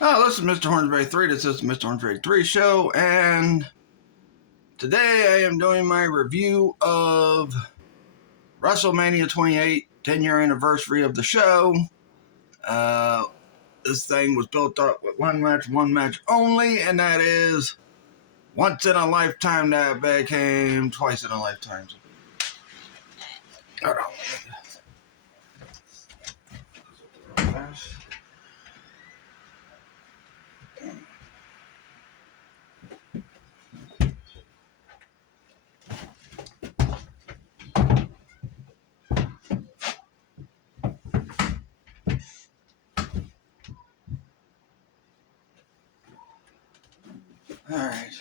Oh, this is Mr. Hornsberry 3. This is the Mr. Hornsberry 3 show, and today I am doing my review of WrestleMania 28, 10-year anniversary of the show. This thing was built up with one match only, and that is once in a lifetime that became twice in a lifetime. Hold on. Alright.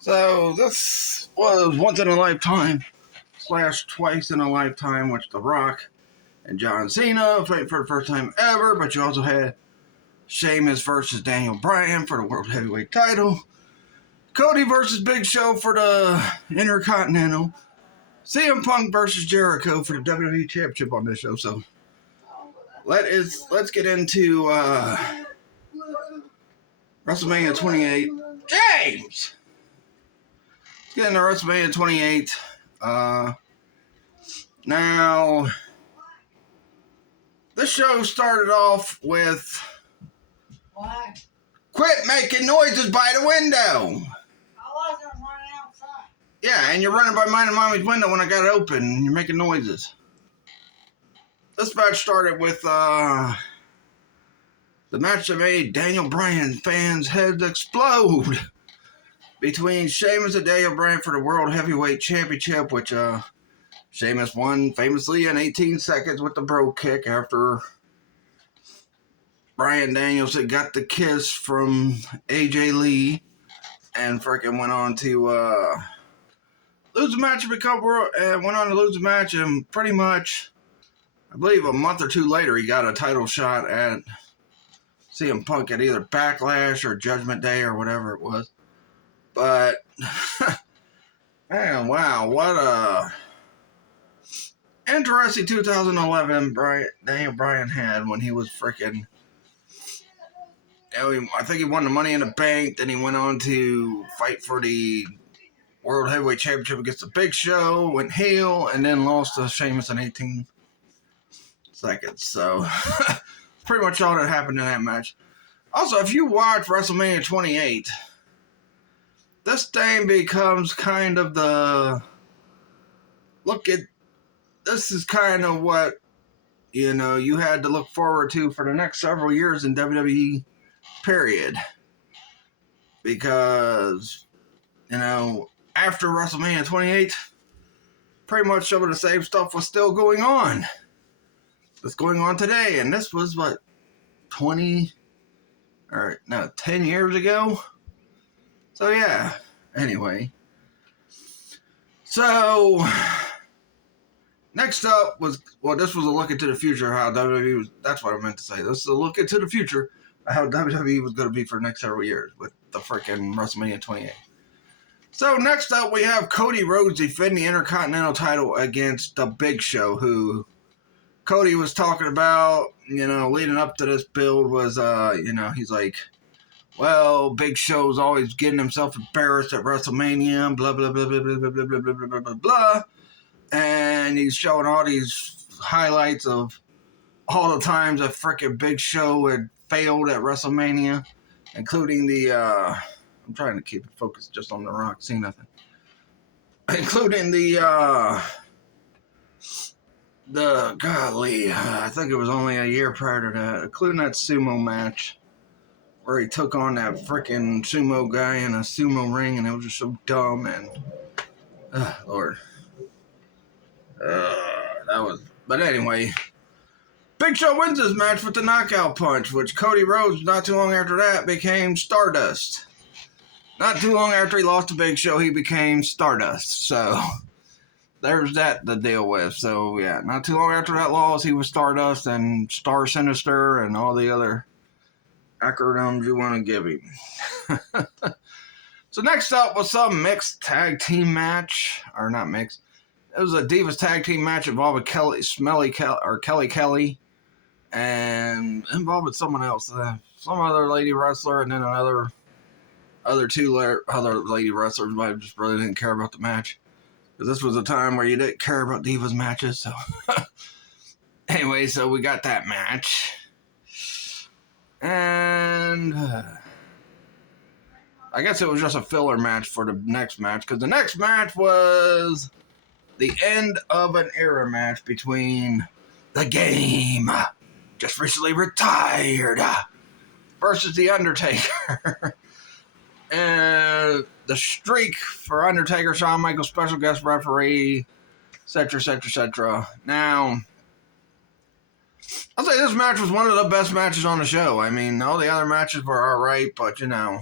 So this was once in a lifetime / twice in a lifetime, which The Rock and John Cena fight for the first time ever, but you also had Sheamus versus Daniel Bryan for the World Heavyweight title, Cody versus Big Show for the Intercontinental, CM Punk versus Jericho for the WWE Championship on this show. So let's get into WrestleMania 28. James! Let's get into WrestleMania 28. Now, this show started off with What? quit making noises by the window. I wasn't running outside. Yeah, and you're running by mine and mommy's window when I got it open and you're making noises. This match started with the match that made Daniel Bryan fans' heads explode between Sheamus and Daniel Bryan for the World Heavyweight Championship, which Sheamus won famously in 18 seconds with the bro kick after Bryan Danielson got the kiss from AJ Lee and freaking went on to lose the match and went on to lose the match, and pretty much, I believe a month or two later, he got a title shot at CM Punk at either Backlash or Judgment Day or whatever it was. But, man, wow, what a interesting 2011 Daniel Bryan had when he was freaking, I think he won the Money in the Bank, then he went on to fight for the World Heavyweight Championship against the Big Show, went heel, and then lost to Sheamus in 18 seconds. So, pretty much all that happened in that match. Also, if you watch WrestleMania 28, this thing becomes kind of this is kind of what, you had to look forward to for the next several years in WWE, period. Because, after WrestleMania 28, pretty much some of the same stuff was still going on. That's going on today, and this was, 10 years ago? So, yeah. Anyway. So, next up was, this was a look into the future, how WWE was, that's what I meant to say. This is a look into the future of how WWE was going to be for the next several years with the freaking WrestleMania 28. So, next up, we have Cody Rhodes defending the Intercontinental title against the Big Show, who Cody was talking about, leading up to this build was, he's like, well, Big Show's always getting himself embarrassed at WrestleMania, blah, blah, blah, blah, blah, blah, blah, blah, blah, blah, blah, blah. And he's showing all these highlights of all the times that frickin' Big Show had failed at WrestleMania, including the, I'm trying to keep it focused just on The Rock, see nothing. Including I think it was only a year prior to that, including that sumo match where he took on that freaking sumo guy in a sumo ring, and it was just so dumb, and Lord. But anyway, Big Show wins this match with the knockout punch, which Cody Rhodes, not too long after that, became Stardust. Not too long after he lost to Big Show, he became Stardust. So, there's that to deal with. So, yeah, not too long after that loss, he was Stardust and Star Sinister and all the other acronyms you want to give him. So, next up was some mixed tag team match. Or not mixed. It was a Divas tag team match involving Kelly Kelly and involved with someone else, some other lady wrestler, and then other lady wrestlers might have just really didn't care about the match. Because this was a time where you didn't care about Divas matches. So anyway, so we got that match. And I guess it was just a filler match for the next match. Because the next match was the end of an era match between The Game, just recently retired, versus The Undertaker. And the Streak for Undertaker, Shawn Michaels, special guest referee, etc., etc., etc. Now, I'll say this match was one of the best matches on the show. I mean, all the other matches were alright, but, you know,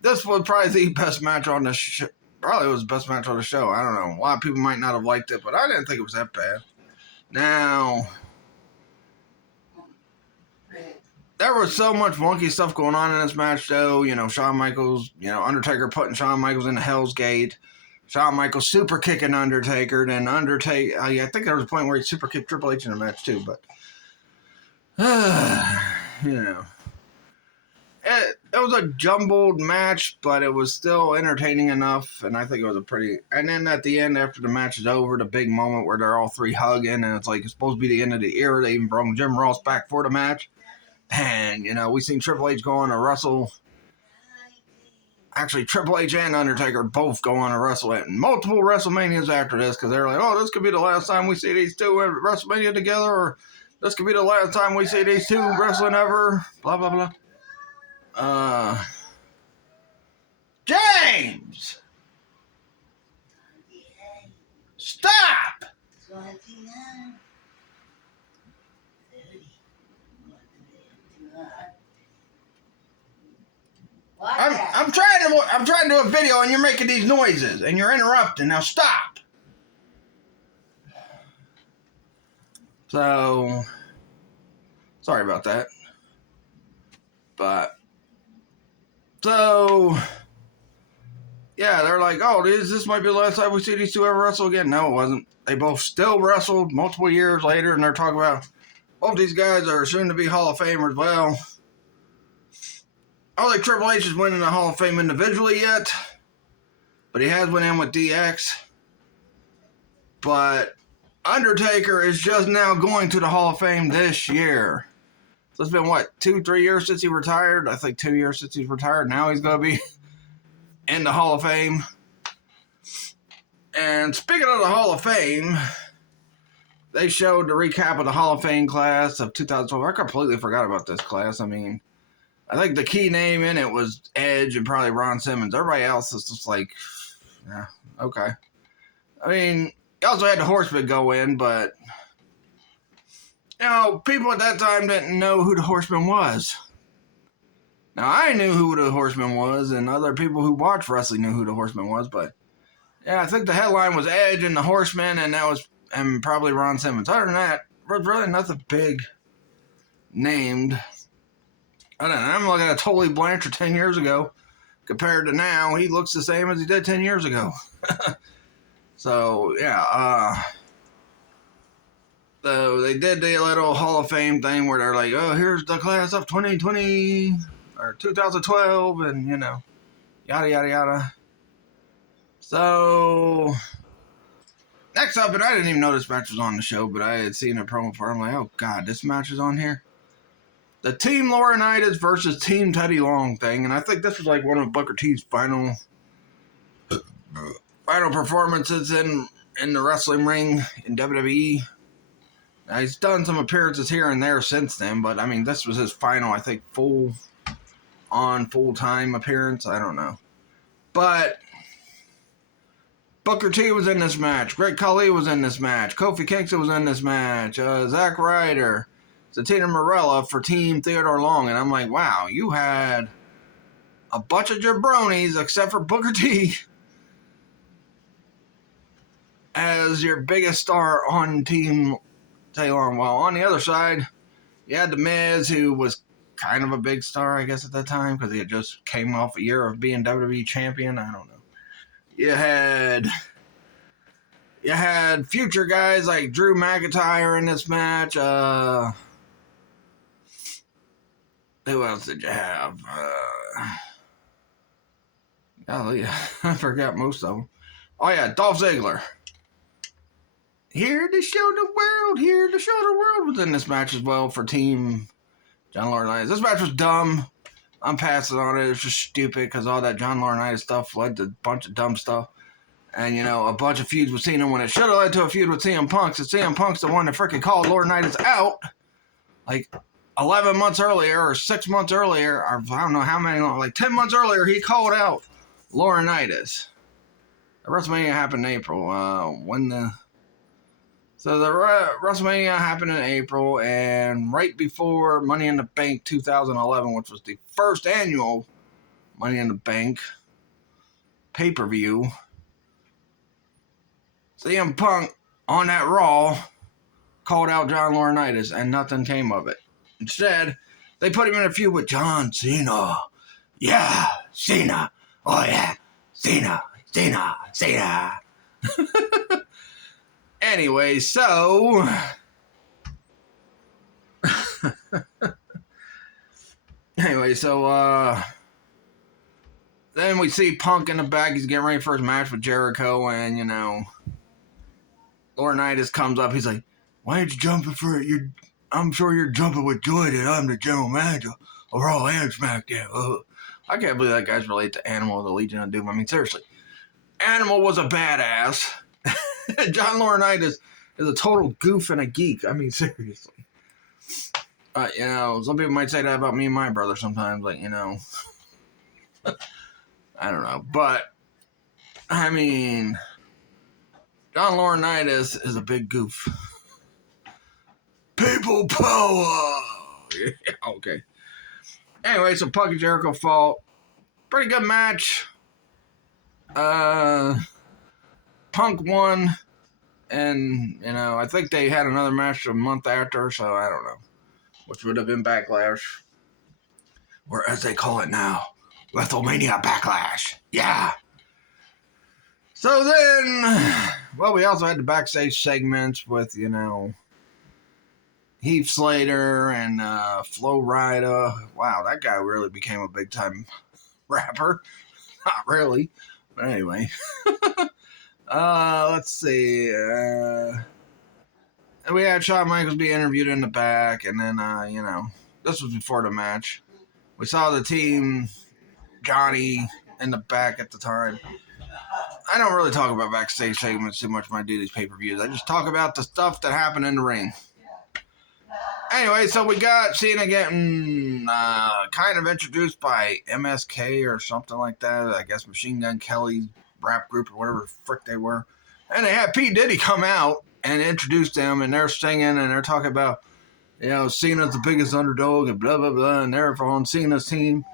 this was probably the best match on the show. Probably was the best match on the show. I don't know. A lot of people might not have liked it, but I didn't think it was that bad. Now, there was so much wonky stuff going on in this match, though. You know, Shawn Michaels, Undertaker putting Shawn Michaels in the Hell's Gate. Shawn Michaels super kicking Undertaker. Then Undertaker, I think there was a point where he super kicked Triple H in the match, too. But, it was a jumbled match, but it was still entertaining enough. And I think it was and then at the end, after the match is over, the big moment where they're all three hugging. And it's like, it's supposed to be the end of the era. They even brought Jim Ross back for the match. And, we seen Triple H go on to wrestle. Actually, Triple H and Undertaker both go on to wrestle at multiple WrestleManias after this, because they're like, oh, this could be the last time we see these two at WrestleMania together, or this could be the last time we see these two wrestling ever, blah, blah, blah. James! Stop! I'm trying to do a video and you're making these noises and you're interrupting. Now stop. So, sorry about that. But, so, yeah, they're like, oh, this might be the last time we see these two ever wrestle again. No, it wasn't. They both still wrestled multiple years later, and they're talking about, both these guys are soon to be Hall of Famers. Well, I don't think Triple H is winning the Hall of Fame individually yet, but he has went in with DX. But Undertaker is just now going to the Hall of Fame this year. So it's been, 2-3 years since he retired? I think 2 years since he's retired. Now he's going to be in the Hall of Fame. And speaking of the Hall of Fame, they showed the recap of the Hall of Fame class of 2012. I completely forgot about this class. I mean, I think the key name in it was Edge and probably Ron Simmons. Everybody else is just like, yeah, okay. I mean, you also had the Horsemen go in, but, people at that time didn't know who the Horseman was. Now, I knew who the Horseman was, and other people who watched wrestling knew who the Horseman was, but, yeah, I think the headline was Edge and the Horseman, and probably Ron Simmons. Other than that, there's really nothing big named. I don't know. I'm looking at Tully Blanchard 10 years ago. Compared to now, he looks the same as he did 10 years ago. So, yeah. So, they did the little Hall of Fame thing where they're like, oh, here's the class of 2020 or 2012, and, yada, yada, yada. So, next up, and I didn't even know this match was on the show, but I had seen a promo for it. I'm like, oh, God, this match is on here? The Team Laurinaitis versus Team Teddy Long thing, and I think this was like one of Booker T's final performances in the wrestling ring in WWE. Now, he's done some appearances here and there since then, but I mean, this was his final, I think, full-time appearance. I don't know. But Booker T was in this match. Great Khali was in this match. Kofi Kingston was in this match. Zack Ryder. Tina Morella for Team Theodore Long, and I'm like, wow, you had a bunch of jabronis, except for Booker T, as your biggest star on Team Taylor Long. Well, on the other side, you had The Miz, who was kind of a big star, I guess, at that time, because he had just came off a year of being WWE champion. I don't know. You had future guys like Drew McIntyre in this match, Who else did you have? Golly, I forgot most of them. Oh yeah, Dolph Ziggler. Here to show the world was in this match as well for Team John Laurinaitis. This match was dumb. I'm passing on it. It's just stupid because all that John Laurinaitis stuff led to a bunch of dumb stuff. And, you know, a bunch of feuds with Cena when it should have led to a feud with CM Punk. So CM Punk's the one that freaking called Laurinaitis out like 11 months earlier or 6 months earlier. Or I don't know how many, like 10 months earlier, he called out Laurinaitis. The WrestleMania happened in April. So the WrestleMania happened in April, and right before Money in the Bank 2011, which was the first annual Money in the Bank pay-per-view, CM Punk on that Raw called out John Laurinaitis, and nothing came of it. Instead, they put him in a feud with John Cena. Yeah, Cena. Oh yeah, Cena. Anyway, so then we see Punk in the back. He's getting ready for his match with Jericho, and you know, Laurinaitis comes up. He's like, "Why aren't you jumping for it? I'm sure you're jumping with joy that I'm the general manager of Raw and SmackDown." I can't believe that guy's related to Animal, the Legion of Doom. I mean, seriously, Animal was a badass. John Laurinaitis is a total goof and a geek. I mean, seriously. You know, some people might say that about me and my brother sometimes. Like, you know, I don't know. But, I mean, John Laurinaitis is a big goof. People power! Yeah, okay. Anyway, so Punk and Jericho fought. Pretty good match. Punk won, and, you know, I think they had another match a month after, so I don't know, which would have been Backlash, or as they call it now, WrestleMania Backlash. Yeah. So then, well, we also had the backstage segments with, you know, Heath Slater and Flo Rida. Wow, that guy really became a big-time rapper. Not really, but anyway. Let's see. We had Shawn Michaels be interviewed in the back, and then, you know, this was before the match. We saw the team, Johnny, in the back at the time. I don't really talk about backstage segments too much when I do these pay-per-views. I just talk about the stuff that happened in the ring. Anyway, so we got Cena getting kind of introduced by MSK or something like that. I guess Machine Gun Kelly's rap group or whatever the frick they were. And they had P. Diddy come out and introduce them, and they're singing and they're talking about, you know, Cena's the biggest underdog and blah, blah, blah, and they're on Cena's team.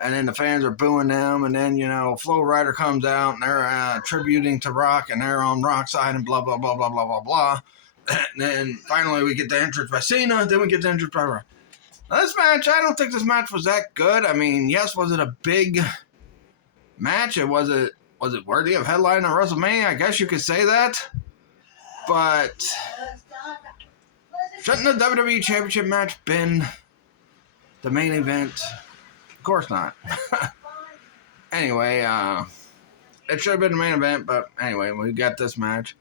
And then the fans are booing them, and then, you know, Flo Rida comes out and they're tributing to Rock, and they're on Rock's side and blah, blah, blah, blah, blah, blah, blah. And then finally we get the entrance by Cena, then we get the entrance by Rock. Now this match, I don't think this match was that good. I mean, yes, was it a big match? Was it worthy of headlining on WrestleMania? I guess you could say that. But shouldn't the WWE Championship match been the main event? Of course not. Anyway, it should have been the main event, but anyway, we got this match.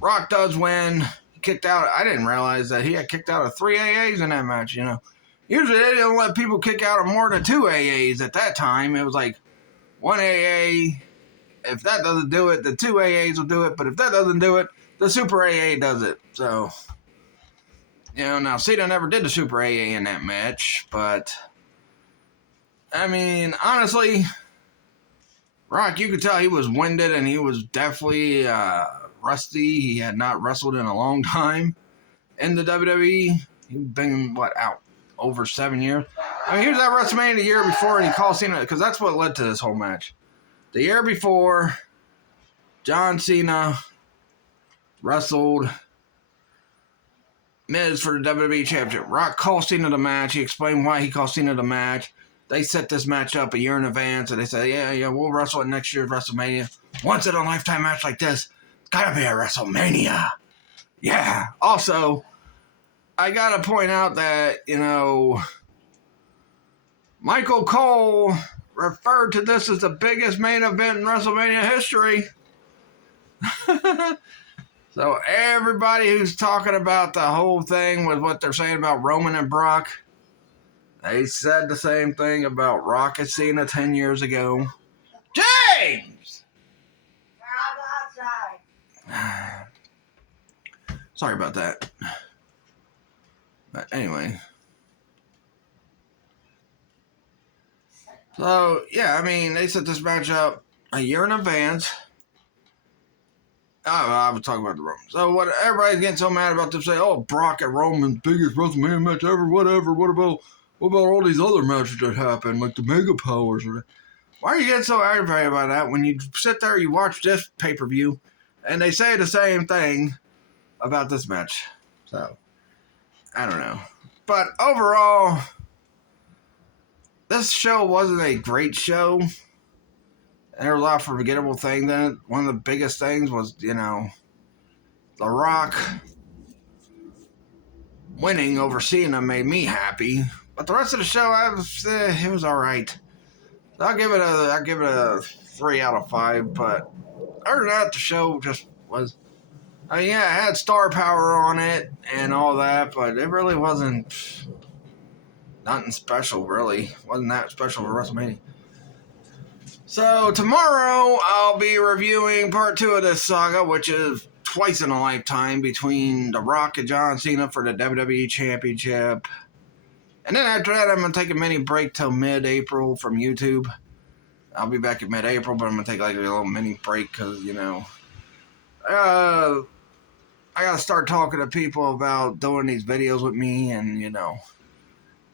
Rock does win. He kicked out. I didn't realize that he had kicked out of 3 AAs in that match, you know. Usually they didn't let people kick out of more than 2 AAs at that time. It was like 1 AA. If that doesn't do it, the 2 AAs will do it. But if that doesn't do it, the Super AA does it. So, you know, now Cena never did the Super AA in that match. But, I mean, honestly, Rock, you could tell he was winded and he was definitely rusty. He had not wrestled in a long time in the WWE. He'd been, out over 7 years? I mean, he was at WrestleMania the year before and he called Cena, because that's what led to this whole match. The year before, John Cena wrestled Miz for the WWE Championship. Rock called Cena the match. He explained why he called Cena the match. They set this match up a year in advance, and they said, yeah, we'll wrestle at next year's WrestleMania. Once in a lifetime match like this, it's gotta be a WrestleMania. Yeah. Also, I gotta point out that, you know, Michael Cole referred to this as the biggest main event in WrestleMania history. So everybody who's talking about the whole thing with what they're saying about Roman and Brock, they said the same thing about Rock and Cena 10 years ago. James! outside. Sorry about that. But anyway. So, yeah, I mean, they set this match up a year in advance. Oh, I was talking about the Roman. So, what everybody's getting so mad about them saying, oh, Brock and Roman's biggest WrestleMania match ever, whatever. What about all these other matches that happened, like the Mega Powers? Why are you getting so aggravated about that when you sit there, you watch this pay-per-view, and they say the same thing about this match? So, I don't know. But overall, this show wasn't a great show. And there were a lot of forgettable things in it. One of the biggest things was, The Rock winning over Cena made me happy. But the rest of the show, it was all right. So I'll give it a 3 out of 5. But other than that, the show just was. I mean, yeah, it had star power on it and all that, but it really wasn't nothing special. Really, wasn't that special for WrestleMania. So tomorrow I'll be reviewing part 2 of this saga, which is twice in a lifetime between The Rock and John Cena for the WWE Championship. And then after that, I'm going to take a mini break till mid-April from YouTube. I'll be back in mid-April, but I'm going to take like a little mini break because, I got to start talking to people about doing these videos with me and,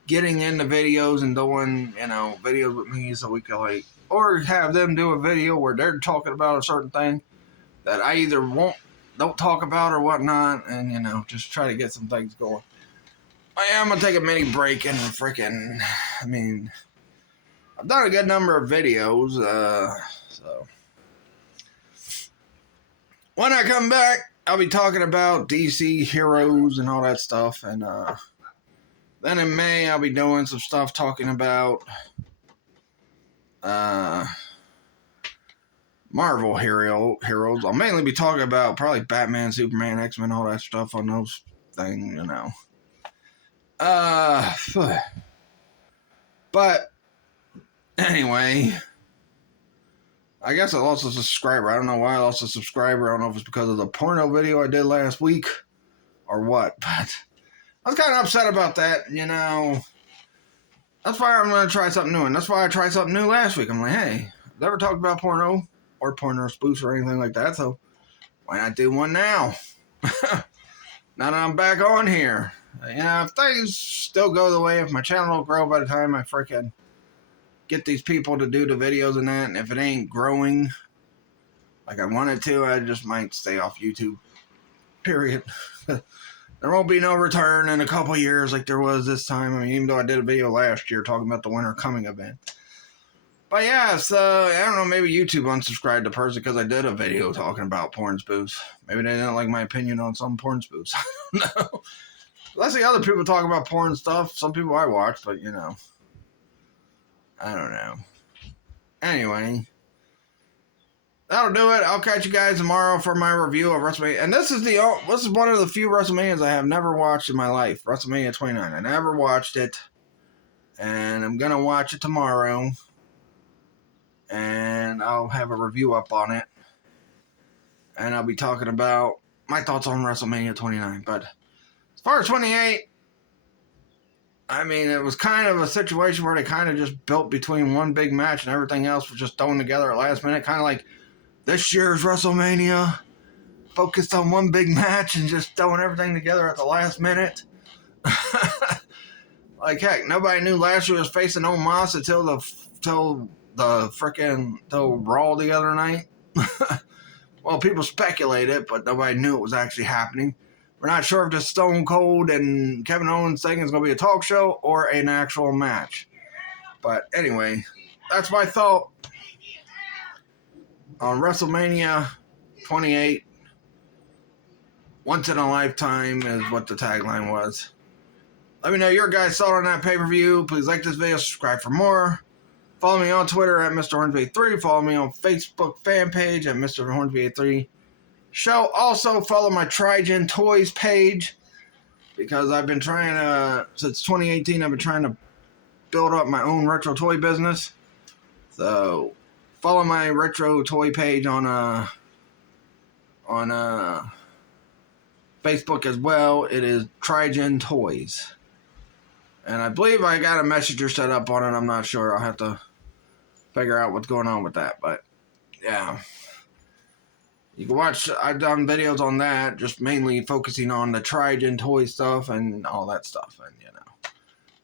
getting into videos and doing, videos with me so we can or have them do a video where they're talking about a certain thing that I either don't talk about or whatnot, and just try to get some things going. I am gonna take a mini break and I've done a good number of videos, so when I come back, I'll be talking about DC heroes and all that stuff, and then in May I'll be doing some stuff talking about Marvel heroes. I'll mainly be talking about probably Batman, Superman, X-Men, all that stuff on those things, But anyway, I guess I lost a subscriber. I don't know why I lost a subscriber. I don't know if it's because of the porno video I did last week or what, but I was kind of upset about that, That's why I'm going to try something new, and that's why I tried something new last week. I'm like, hey, I've never talked about porno or porno spoofs or anything like that, so why not do one now? Now that I'm back on here. If things still go the way, if my channel will grow by the time I freaking get these people to do the videos and that, and if it ain't growing like I wanted to, I just might stay off YouTube. Period. There won't be no return in a couple years like there was this time. I mean, even though I did a video last year talking about the Winter Coming event. But yeah, so I don't know, maybe YouTube unsubscribed the person because I did a video talking about porn spoofs. Maybe they didn't like my opinion on some porn spoofs. I don't know. Let's see other people talk about porn stuff. Some people I watch, but I don't know. Anyway, that'll do it. I'll catch you guys tomorrow for my review of WrestleMania. And this is one of the few WrestleManias I have never watched in my life. WrestleMania 29. I never watched it. And I'm going to watch it tomorrow. And I'll have a review up on it. And I'll be talking about my thoughts on WrestleMania 29. But as far as 28, I mean, it was kind of a situation where they kind of just built between one big match and everything else was just thrown together at last minute. Kind of like this year's WrestleMania, focused on one big match and just throwing everything together at the last minute. Like heck, nobody knew Lashley was facing Omos until Raw the other night. Well, people speculated, but nobody knew it was actually happening. We're not sure if the Stone Cold and Kevin Owens thing is going to be a talk show or an actual match. But anyway, that's my thought on WrestleMania 28. Once in a lifetime is what the tagline was. Let me know your guys' thought on that pay-per-view. Please like this video, subscribe for more. Follow me on Twitter at Mr. Hornsby83. Follow me on Facebook fan page at Mr. Hornsby83. Show also follow my Trigen Toys page because I've been trying to, since 2018, I've been trying to build up my own retro toy business. So follow my retro toy page on Facebook as well. It is Trigen Toys. And I believe I got a messenger set up on it. I'm not sure. I'll have to figure out what's going on with that. But yeah. You can watch, I've done videos on that, just mainly focusing on the Trigen toy stuff and all that stuff. And, you know,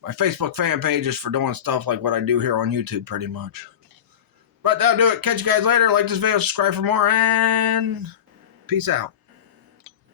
my Facebook fan page is for doing stuff like what I do here on YouTube, pretty much. But that'll do it. Catch you guys later. Like this video, subscribe for more, and peace out.